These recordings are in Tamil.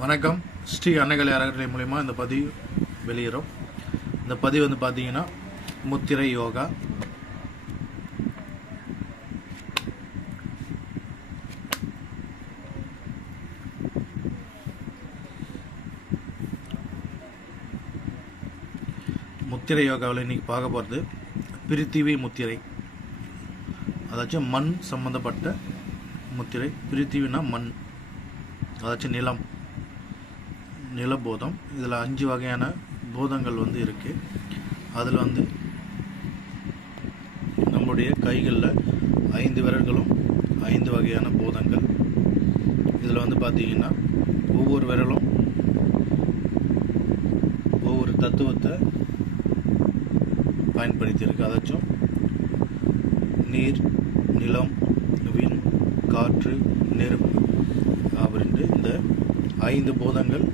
வணக்கம். ஸ்ரீ அன்னைகலை அறக்கட்டளை மூலிமா இந்த பதிவு வெளியிடும் இந்த பதிவு வந்து பார்த்தீங்கன்னா முத்திரை யோகா. முத்திரை யோகாவில் இன்றைக்கி பார்க்க போகிறது பிரித்திவி முத்திரை. அதாச்சும் மண் சம்மந்தப்பட்ட முத்திரை. பிரித்திவினா மண். அதாச்சும் நிலம். நிலபோதம். இதில் அஞ்சு வகையான பூதங்கள் வந்து இருக்குது அதில் வந்து நம்முடைய கைகளில் ஐந்து விரல்களும் ஐந்து வகையான பூதங்கள். இதில் வந்து பார்த்தீங்கன்னா ஒவ்வொரு விரலும் ஒவ்வொரு தத்துவத்தை பயன்படுத்தியிருக்கு. அதாச்சும் நீர் நிலம் விண் காற்று நெருப்பு அப்படின்ட்டு இந்த ஐந்து பூதங்கள்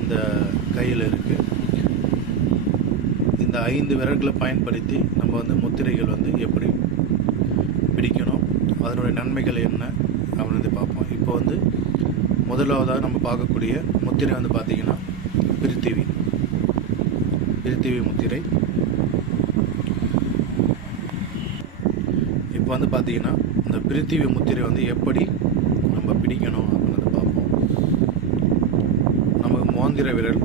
இந்த கையில் இருக்குது இந்த ஐந்து விரல்களை பயன்படுத்தி நம்ம வந்து முத்திரைகள் வந்து எப்படி பிடிக்கணும் அதனுடைய நன்மைகள் என்ன அப்படின்னு பார்ப்போம். இப்போ வந்து முதலாவதாக நம்ம பார்க்கக்கூடிய முத்திரை வந்து பார்த்தீங்கன்னா பிரித்திவி. பிரித்திவி முத்திரை. இப்போ வந்து பார்த்தீங்கன்னா இந்த பிரித்திவி முத்திரை வந்து எப்படி நம்ம பிடிக்கணும் அப்படின்றத பார்ப்போம் நமக்கு விரல்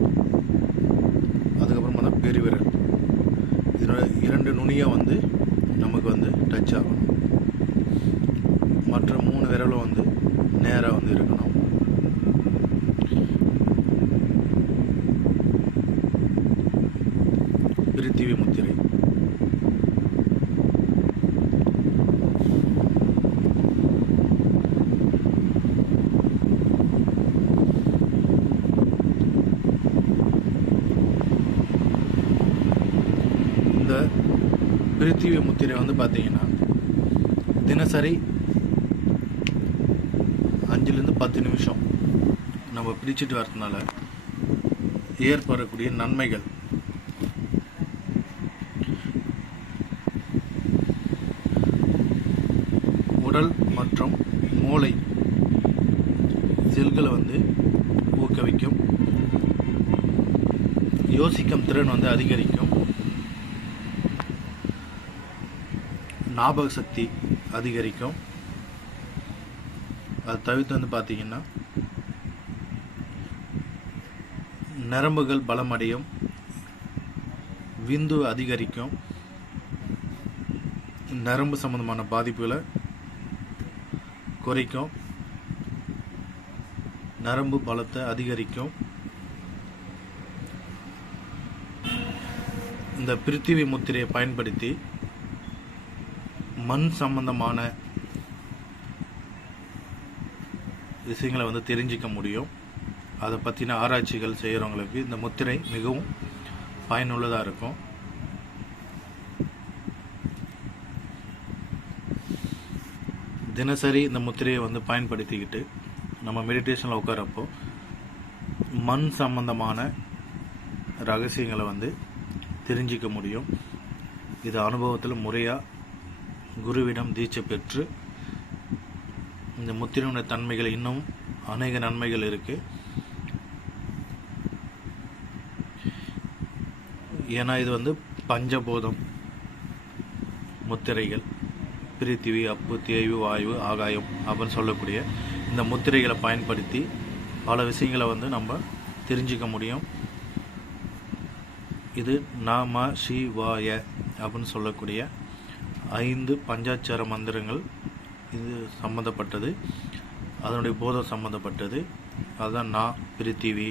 அதுக்கப்புறம் பார்த்தா பெருவிரல் இதனோட இரண்டு நுனியாக வந்து நமக்கு வந்து டச் ஆகணும். மற்ற மூணு விரலும் வந்து நேராக வந்து இருக்கணும் பிரித்திவி முத்திரை இந்த பிரித்திவி முத்திரை வந்து பார்த்தீங்கன்னா தினசரி அஞ்சுலேருந்து பத்து நிமிஷம் நம்ம பிடிச்சிட்டு வரதுனால ஏற்படக்கூடிய நன்மைகள். உடல் மற்றும் மூளை செல்களை வந்து ஊக்குவிக்கும். யோசிக்கும் திறன் வந்து அதிகரிக்கும். ஞாபக சக்தி அதிகரிக்கும். அது தவிர்த்து வந்து பார்த்தீங்கன்னா நரம்புகள் பலமடையும். விந்து அதிகரிக்கும். நரம்பு சம்பந்தமான பாதிப்புகளை குறைக்கும். நரம்பு பலத்தை அதிகரிக்கும். இந்த பிருத்திவி முத்திரையை பயன்படுத்தி மண் சம்பந்தமான விஷயங்களை வந்து தெரிஞ்சிக்க முடியும். அதை பற்றின ஆராய்ச்சிகள் செய்கிறவங்களுக்கு இந்த முத்திரை மிகவும் பயனுள்ளதாக இருக்கும். தினசரி இந்த முத்திரையை வந்து பயன்படுத்திக்கிட்டு நம்ம மெடிடேஷனில் உட்காரப்போ மண் சம்பந்தமான ரகசியங்களை வந்து தெரிஞ்சிக்க முடியும். இது அனுபவத்தில் முறையாக குருவிடம் தீட்சை பெற்று இந்த முத்திரையுடைய தன்மைகள் இன்னும் அநேக நன்மைகள் இருக்கு. ஏன்னா இது வந்து பஞ்சபூதம் முத்திரைகள் பிரித்திவி அப்பு தேய்வு வாயு ஆகாயம் அப்படின்னு சொல்லக்கூடிய இந்த முத்திரைகளை பயன்படுத்தி பல விஷயங்களை வந்து நம்ம தெரிஞ்சுக்க முடியும். இது நாம சிவாய அப்படின்னு சொல்லக்கூடிய ஐந்து பஞ்சாச்சார மந்திரங்கள் இது சம்மந்தப்பட்டது அதனுடைய போதம் சம்மந்தப்பட்டது அதுதான் நா பிரித்திவி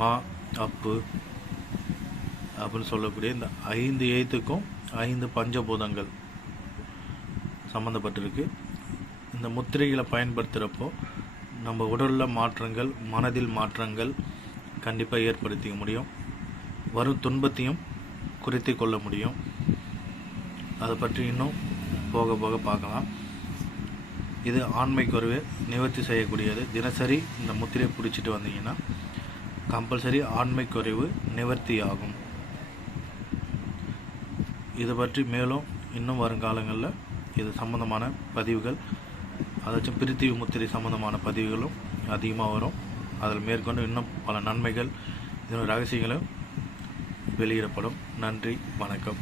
மா அப்பு அப்படின்னு சொல்லக்கூடிய இந்த ஐந்து எழுத்துக்கும் ஐந்து பஞ்சபூதங்கள் சம்மந்தப்பட்டிருக்கு இந்த முத்திரைகளை பயன்படுத்துகிறப்போ நம்ம உடலில் மாற்றங்கள் மனதில் மாற்றங்கள் கண்டிப்பாக ஏற்படுத்திக்க முடியும். வரும் துன்பத்தையும் குறைத்து கொள்ள முடியும். அதை பற்றி இன்னும் போக போக பார்க்கலாம். இது ஆண்மை குறைவை நிவர்த்தி செய்யக்கூடியது. தினசரி இந்த முத்திரையை பிடிச்சிட்டு வந்தீங்கன்னா கம்பல்சரி ஆண்மை குறைவு நிவர்த்தி ஆகும் இதை பற்றி மேலும் இன்னும் வருங்காலங்களில் இது சம்பந்தமான பதிவுகள் அதாச்சும் பிரித்திவி முத்திரை சம்மந்தமான பதிவுகளும் அதிகமாக வரும். அதில் மேற்கொண்டு இன்னும் பல நன்மைகள் இதன் ரகசியங்களும் வெளியிடப்படும். நன்றி வணக்கம்.